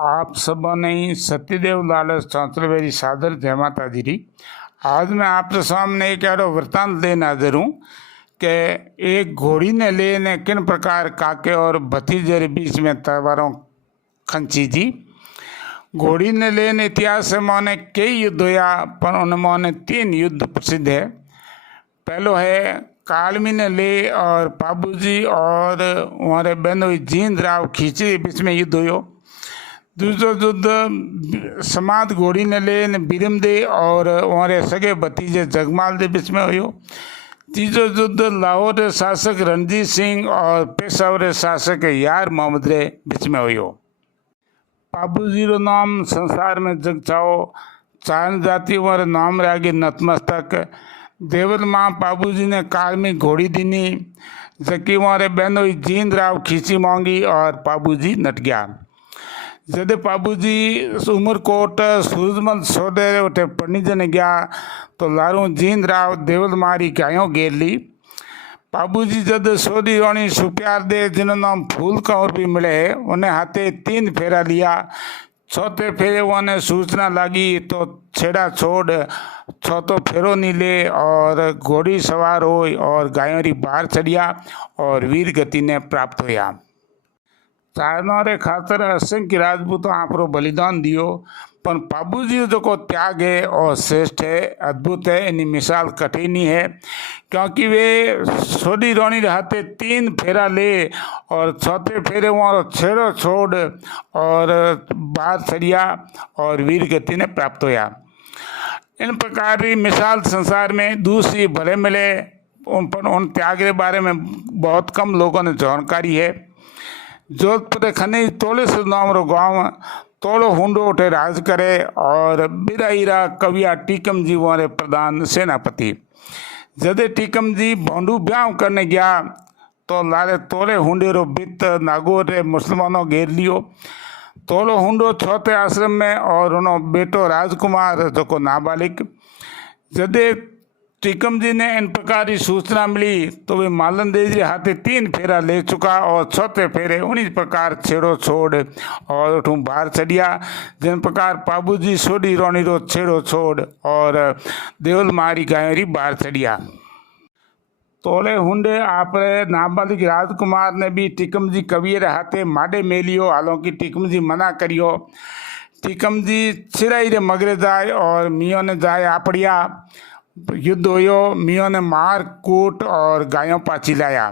आप सबों ने सत्यदेव लालच चौंतल मेरी सादर जय माता दी री। आज मैं आपके सामने एक ऐसा वृतांत लेने हाजिर हूँ कि एक घोड़ी ने लेने किन प्रकार काके और भतीजे के बीच में तलवारों खंची जी। घोड़ी ने लेने इतिहास में उन्हें कई युद्ध होया, पर उनमें 3 युद्ध प्रसिद्ध है। पहलो है कालमी ने ले और पाबूजी और हमारे बहनों जींद राव खींची बीच में युद्ध हुयो। दूसरो युद्ध समाद घोड़ी ने ले बीरम दे और हमारे सगे भतीजे जगमाल दे बीच में हुयो। तीसरो युद्ध लाहौर शासक रणजीत सिंह और पेशावर शासक यार मोहम्मद रे बीच में हुयो। पाबूजी रो नाम संसार में जग छाओ, चारण जाति हमारे नाम रे आगे नतमस्तक। देवल माँ पाबूजी ने कालमी घोड़ी दीनी, जबकि हमारे बहनों जींद राव खींची मांगी और पाबूजी नट गया। जब पाबूजी उमरकोट सूरजमल सोडे उठे पढ़नी जने गया तो लारू जींद राव देवल मारी गायों घेर ली। पाबूजी जब सोडी रोनी सुप्यार दे जिन्हों नाम फूल कंवर भी मिले, उन्हें हाथे 3 फेरा लिया। चौथे फेरे उन्हें सूचना लगी तो छेड़ा छोड़ चौथो फेरो नहीं ले और घोड़ी सवार हो और गायों री बाहर चढ़िया और वीर गति ने प्राप्त होया। चारणों रे खातर असंख्य राजपूतों आपरो बलिदान दियो, पर पाबूजी जो को त्याग है और श्रेष्ठ है, अद्भुत है। इनकी मिसाल कठिन ही है, क्योंकि वे सोडी रोनी हाथे 3 फेरा ले और चौथे फेरे वहाँ छेड़ो छोड़ और बाहर चढ़िया और वीर गति ने प्राप्त होया। इन प्रकार की मिसाल संसार में दूसरी भले मिले, उन त्याग के बारे में बहुत कम लोगों ने जानकारी है। जोधपुर खने तोले से नाम रो गाँव तोड़ो हुंडो उठे राज करे और बिराईरा कविया टीकम जी वाले प्रधान सेनापति। जदे टीकम जी भोंडू ब्याह करने गया तो लारे तोले हुंडे रो बित नागौर रे मुसलमानों घेर लियो। तोलो हुंडो चौथे आश्रम में और उनो बेटो राजकुमार जो को नाबालिग। जदे टीकम जी ने इन प्रकार की सूचना मिली तो वे मालन देव जी हाथे 3 फेरा ले चुका और चौथे फेरे उन्हीं प्रकार छेड़ो छोड़ और उठूँ बाहर चढ़िया। जिन प्रकार पाबूजी सोडी रोनी रो छेड़ो छोड़ और देवल मारी गायरी बाहर चढ़िया। तोले हुंडे आप नाबालिग राजकुमार ने भी टीकम जी कवियर हाथे माडे मेलियो, हालांकि टीकम जी मना करियो। टीकम जी चिराई रे मगरे जाए और मियों ने जाए आपड़िया। युद्ध होयो, मियों ने मार कूट और गायों पाची लाया।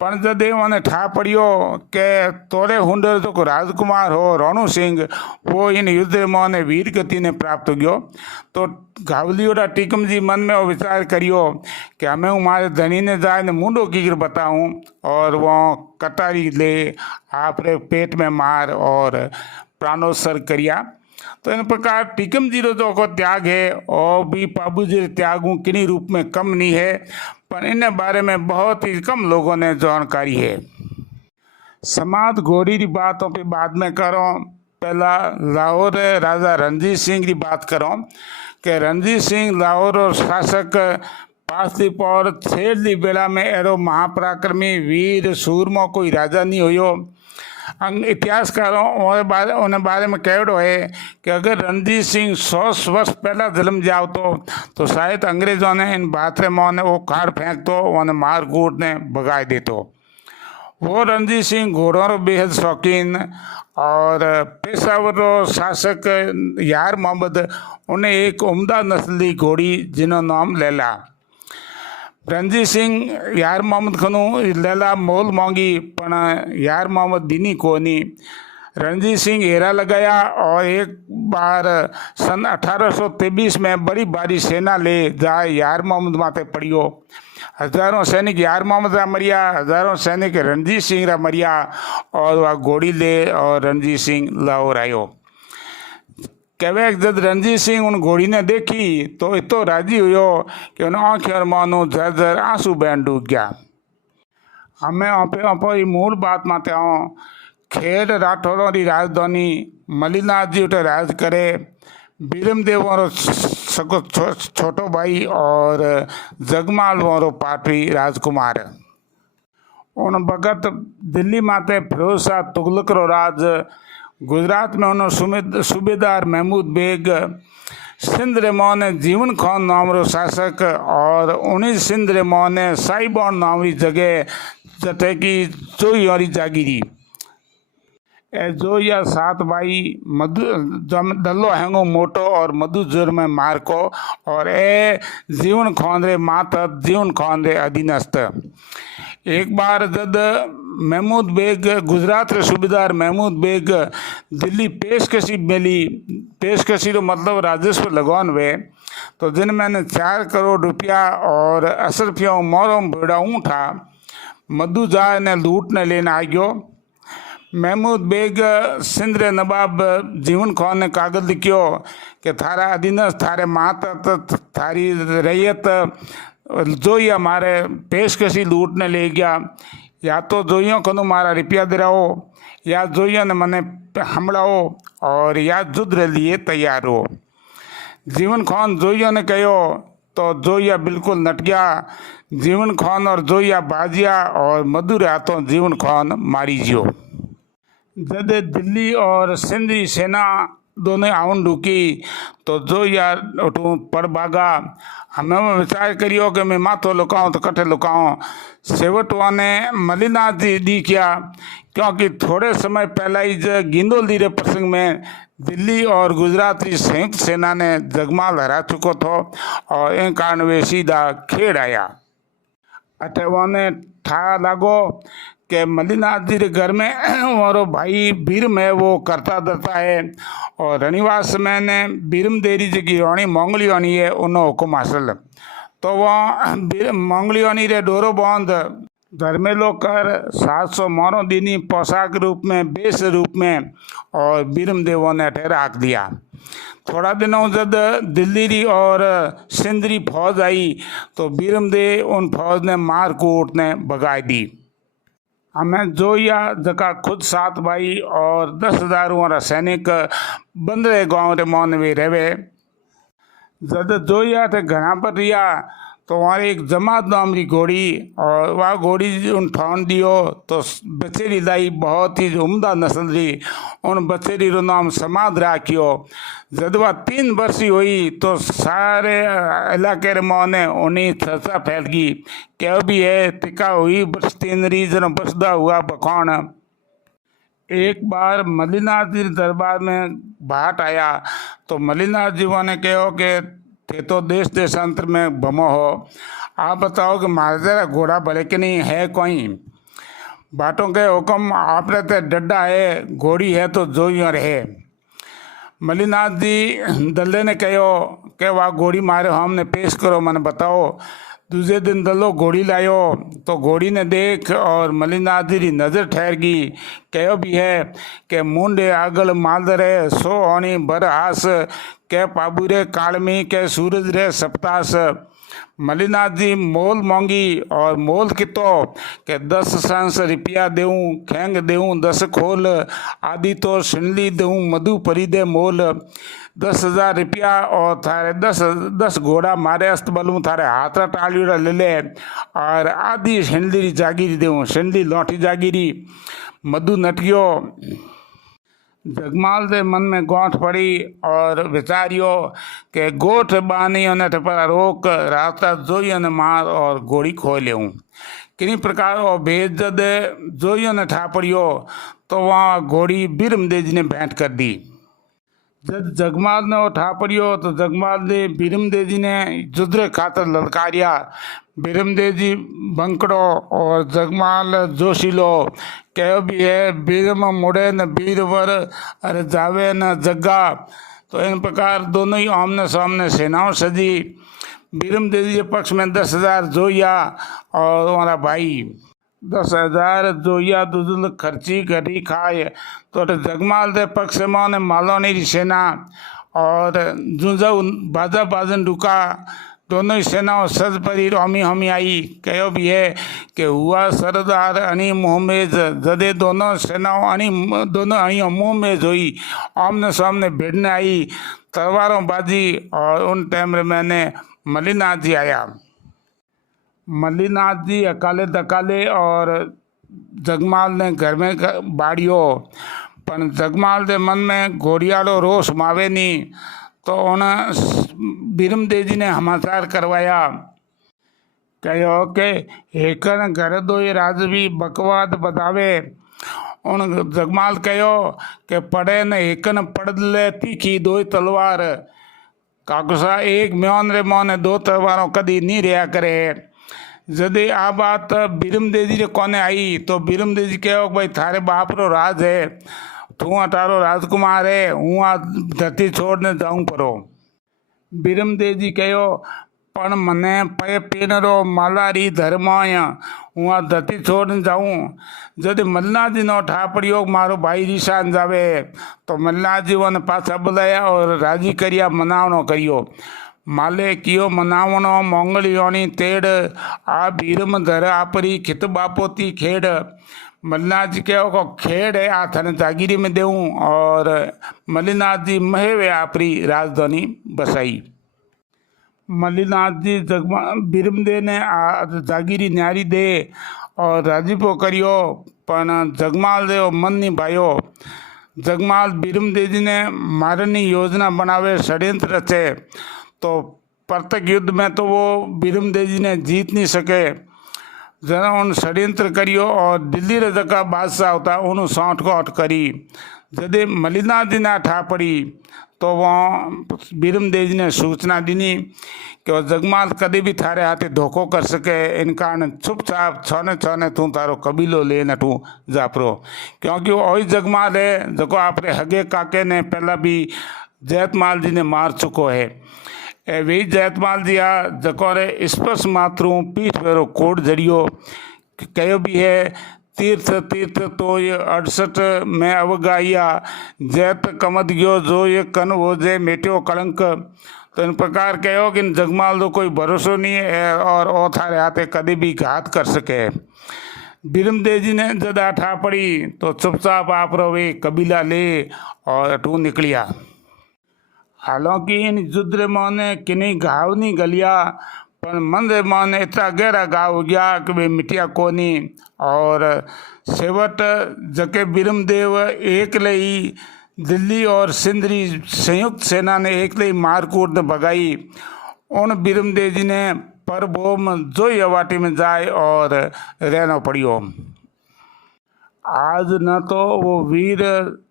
पर जब उन्हें ठा पड़ियो के तोले हुंडर जो को राजकुमार हो रोनू सिंह वो इन युद्ध में ने वीर गति ने प्राप्त हो गयो। तो घावलियोड़ा टीकम जी मन में वो विचार करियो कि हमें हमारे धनी ने जाए ने मुंडो की बताऊं और वो कटारी ले आप रे पेट में मार और प्राणोत्सर्ग करिया। तो इन प्रकार टीकम जी जो को त्याग है और भी पाबूजी त्यागों किन्हीं रूप में कम नहीं है, पर इन बारे में बहुत ही कम लोगों ने जानकारी है। समाज घोड़ी की बातों पे बाद में करो। पहला लाहौर राजा रणजीत सिंह की बात करो कि रणजीत सिंह लाहौर और शासक पासदीप और छेड़ली बेला में एरो महापराक्रमी वीर सूरमो कोई राजा नहीं होयो। इतिहासकारों उन्हें बारे में कहड़ो है कि अगर रणजीत सिंह 100 वर्ष पहला जन्म जाओ तो शायद अंग्रेजों ने इन बातरे में उन्हें वो खाड़ फेंक तो उन्हें मार कूट ने भगा देतो। वो रणजीत सिंह घोड़ों रो बेहद शौकीन और पेशावर रो शासक यार मोहम्मद उन्हें एक उम्दा नस्ली घोड़ी जिनो नाम लैला। रणजीत सिंह यार मोहम्मद खनू लैला मोल मांगी, पर यार मोहम्मद दीनी कोनी। रणजीत सिंह हेरा लगाया और एक बार सन 1823 में बड़ी भारी सेना ले जाए यार मोहम्मद माथे पड़ियो। हजारों सैनिक यार मोहम्मद रा मरिया, हजारों सैनिक रणजीत सिंह रा मरिया और वह घोड़ी ले और रणजीत सिंह लाहौर आयो। कहवे जब रणजीत सिंह उन घोड़ी ने देखी तो इतो राजी हुयो कि उन आँखें और मानो झरझर आंसू बहन डूब गया। हमें आप मूल बात माते आओ। खेड़ राठौरों की राजधानी मलिनाथ जी उठे राज करे। बीरम देव वारो सको छोटो भाई और जगमाल वारो पाटवी राजकुमार। उन भगत दिल्ली माते फिरोज शाह तुगलक रो राज गुजरात में उन सूबेदार महमूद बेग, सिंध रे मोने जीवन खान नाम रो शासक और उन्हीं सिंध रे मोने साइबॉन नाम री जगह जटे की चोई और जागिरी ए जो या सात भाई मधु दल्लो हैंगो मोटो और मधु जुर में मार्को और ए जीवन खान रे मातहत जीवन खान रे अधीनस्थ। एक बार जब महमूद बेग गुजरात रे सूबेदार महमूद बेग दिल्ली पेशकशी मिली, पेशकशी रो मतलब राजस्व लगवान वे, तो जिन मैंने 4 करोड़ रुपया और असरफिया मोरों बेड़ा ऊँठा मधु जाए ने लूट ने लेने आ गयो। महमूद बेग सिंध रे नवाब जीवन खान ने कागज लिखियो कि थारा अधीनस्थ थारे मातहत थारी रैयत जो या मारे पेशकशी लूटने ले गया, या तो जोइयों को मारा रुपया दिलाओ या जोइयों ने मने हमलाओ और या युद्ध रे लिए तैयार हो। जीवन खान जोइयों ने कहो तो जोइया बिल्कुल नट गया। जीवन खान और जोइया बाजिया और मधुर हाथों जीवन खान मारी जियो। जब दिल्ली और सिंध की सेना दोनों आउन ढुकी तो जो या उठूँ पड़ भागा। हमें विचार करियो कि मैं माथो लुकाऊँ तो कटे लुकाऊँ। सेवटवा ने मलिनाथ जी दी किया, क्योंकि थोड़े समय पहले ही गिंदोली रे प्रसंग में दिल्ली और गुजरात की संयुक्त सेना ने जगमाल हरा चुको थो और इन कारण वे सीधा खेड़ आया। अटे ने ठा लागो कि मलिनाथ जी के घर में और भाई भीरम है वो करता धरता है और रनिवास में ने भीरम देरी जी की रानी मोंगलियोनी है उन्होंने हुक्म हासिल, तो वह मोंगलियोनी रे डोरो बांध धर्मेलो कर 700 मोरों दीनी पोशाक रूप में बेस रूप में और भीरम देवों ने ठहरा रख दिया। थोड़ा दिनों जब दिल्ली री और सिंध री फौज आई तो भीरम देव उन फौज ने मार कूट ने भगाई दी। हमें जो या जका खुद 7 भाई और 10,000 वाला सैनिक बंदरे गांव रे मौन में रहे। जब जो या थे घना पर रिया तो वहाँ एक जमात नाम की घोड़ी और वह घोड़ी उन ठान दियो तो बचेरी लाई बहुत ही उम्दा नस्ल री, उन बचेरी रो नाम समाध राखियो। जब वह 3 वर्ष हुई तो सारे इलाके रे मौने उन्हीं चर्चा फैल गई क्या भी है टिका हुई बस 3 रीजन बसदा हुआ बखौन। एक बार मलिनाथ जी दरबार में भाट आया तो मलिनाथ जी ने कहो कि थे तो देश देशांतर में भमो हो, आप बताओ कि मारे जरा घोड़ा भले कि नहीं है कोई। बाटों के हुक्म आप रहते डड्डा है घोड़ी है तो जो यूँ रहे। मलिनाथ जी दल्ले ने कहो कि वह घोड़ी मारे हमने पेश करो मैंने बताओ। दूसरे दिन दल्लो घोड़ी लायो तो घोड़ी ने देख और मलिनाथ जी की नज़र ठहर गई। कहो भी है कि मुंडे आगल मालदरे सो होनी बर हास के पाबूरे कालमी के सूरज रे सप्तास। मलिनाथ जी मोल मांगी और मोल कितो के 10 सांस रुपया देऊँ खेंग देऊँ 10 खोल आदि तो सिंडली देऊँ मधु परी दे मोल। 10,000 रुपया और थारे 10 घोड़ा मारे अस्त बलूँ थारे हाथ टालियोड़ा ले ले और आधी सिंडली जागीरी देऊँ सिंडली लौटी जागीरी। मधु नटियो जगमाल के मन में गोठ पड़ी और विचारियो कि गोठ बानी ने पर रोक रास्ता जोइयो ने मार और घोड़ी खो लेऊँ। किन्हीं प्रकार और भेज जद जोइयो ने ठा पड़ियो तो वहाँ घोड़ी भीरम देव जी ने भेंट कर दी। जब जगमाल ने उठा पड़ियो तो जगमाल ने भीरम देव जी ने जुद्र खातर ललकारिया। भीरम देव जी बंकड़ो और जगमाल जोशीलो कहो भी है भीरम मुड़े न वीरवर अरे जावे न जग्गा। तो इन प्रकार दोनों ही आमने सामने सेनाओं सजी। भीरम देव जी के पक्ष में 10,000 जोइया और हमारा भाई 10,000 जोइया दुदुल खर्ची घटी खाए। तो जगमाल के पक्ष में ने मालोनी सेना और जुंजाऊ बाजा बाजन रुका। दोनों ही सेनाओं सज परी रोमी हमी आई। कहो भी है कि हुआ सरदार अणी मुहमेज जदे दोनों सेनाओं अणी मुहमेज हुई आमने सामने भिड़ने आई तलवारों बाजी। और उन टाइम में मैंने मलिनाथ जी आया। मलिनाथ जी अकाले दकाले और जगमाल ने घर में बाड़ियो पण जगमाल दे मन में घोड़ियालो रोष मावे नहीं, तो उन बीरमदेव जी ने समाचार करवाया, कहो कि हेकन घर दोई राजवी बकवाद बतावे। उन जगमाल कहो कि पड़े न हेकन पड़ ले तीखी दोई तलवार। काकुसा एक म्योन रे मोने दो तलवारों कदी नहीं रहा करे। यदि आ बात बीरमदेव जी कोने आई तो बीरमदेव जी कहो भाई थारे बाप रो राज है, तू अटारो राजकुमार है, हूँ आ धरती छोड़ने जाऊँ परो। बीरमदेव जी कहो पण मने पे पीनरो मालारी धर्माय, हूँ आ धरती छोड़ने जाऊँ। यदि मल्ला जी नो ठा पड़ियो मारो भाई रिशान जावे तो मल्ला जी वन पाछा बुलाया और राजी करिया मनावनो करियो। माले कियो मनावनो मोंगलियोनी तेड़, आ भीरम धर आपरी खित बापोती खेड़। मल्लिनाथ जी कहो को खेड़ है आ थने जागीरी में देऊँ, और मल्लिनाथ जी महेवे आपरी राजधानी बसाई। मल्लिनाथ जी बीरमदेव ने जागीरी न्यारी दे और राजीपो करियो, पण जगमाल देव मन नहीं भायो। जगमाल बीरमदेव जी ने मारनी योजना बनावे, षड्यंत्र रचे, तो प्रत्येक युद्ध में तो वो बीरमदेव जी ने जीत नहीं सके। जरा उन षड्यंत्र करियो और दिल्ली रे जका बादशाह होता उन्होंने सौंठ कोट करी। यदि मल्लिनाथ जी ने ठा पड़ी तो वहाँ बीरमदेव जी ने सूचना दीनी कि वह जगमाल कभी भी थारे हाथे धोखो कर सके, इन कारण चुपचाप छने छने तू तारो कबीलो ले न तू जापरो। क्योंकि वो वही जगमाल है जो आपरे हगे काके ने पहला भी जैतमाल जी ने मार चुको है। वही जैतमाल जी आ जको रे स्पर्श मात्रु पीठ पेरो कोड जड़ियो कहो भी है, तीर्थ तीर्थ तो ये 68 में अवगाइया, जैत कमद गयो जो ये कन वो जे मेट्यो कलंक। तो इन प्रकार कहो कि जगमाल तो कोई भरोसो नहीं है और ओ थारे हाथे कभी भी घात कर सके। बीरमदेव जी ने जब आठा पड़ी तो चुपचाप आप वे कबीला ले और अटू निकलिया। हालांकि इन युद्ध रे माने किन्हीं घाव नहीं गलिया, पर मन रे माने इतना गहरा घाव हो गया कि वे मिटिया कोनी। और सेवट जके बीरमदेव एक ही दिल्ली और सिंधरी संयुक्त सेना ने एक ही मारकूट ने भगाई। उन बीरमदेव जी ने पर बोम जो यवाटी में जाए और रहना पड़ियो। आज न तो वो वीर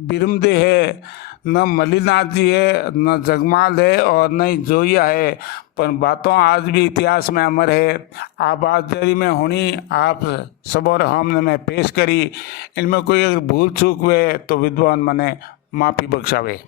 बीरमदेव है, न मल्लिनाथ जी है, न जगमाल है और न ही जोया है, पर बातों आज भी इतिहास में अमर है। आप आश्चर्य में होनी आप सबोर हमने में पेश करी। इनमें कोई अगर भूल चूक हुए तो विद्वान मने माफ़ी बख्शावे।